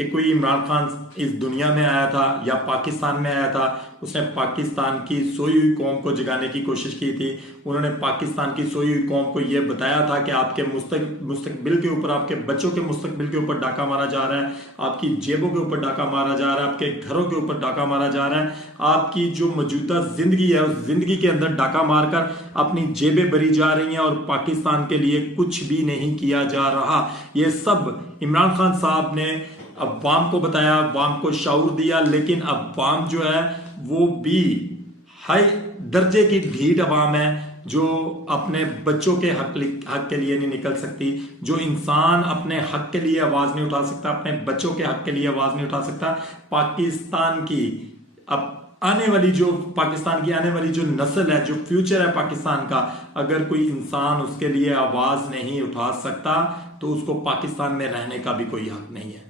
कि कोई इमरान खान इस दुनिया में आया था या पाकिस्तान में आया था, उसने पाकिस्तान की सोई हुई कौम को जगाने की कोशिश की थी। उन्होंने पाकिस्तान की सोई हुई कौम को यह बताया था कि आपके मुस्तकबिल के ऊपर, आपके बच्चों के मुस्तकबिल के ऊपर डाका मारा जा रहा है, आपकी जेबों के ऊपर डाका मारा जा रहा है, आपके घरों के ऊपर डाका मारा जा रहा है, आपकी जो मौजूदा जिंदगी है उस जिंदगी के अंदर डाका मारकर अपनी जेबें भरी जा रही हैं और पाकिस्तान के लिए कुछ भी नहीं किया जा रहा। ये सब इमरान खान साहब ने अवाम को बताया, अवाम को शऊर दिया, लेकिन अवाम जो है वो भी हाई दर्जे की ढीठ अवाम है जो अपने बच्चों के हक के लिए नहीं निकल सकती, जो इंसान अपने हक के लिए आवाज नहीं उठा सकता, अपने बच्चों के हक के लिए आवाज नहीं उठा सकता। पाकिस्तान की पाकिस्तान की आने वाली जो नस्ल है, जो फ्यूचर है पाकिस्तान का, अगर कोई इंसान उसके लिए आवाज नहीं उठा सकता तो उसको पाकिस्तान में रहने का भी कोई हक नहीं है।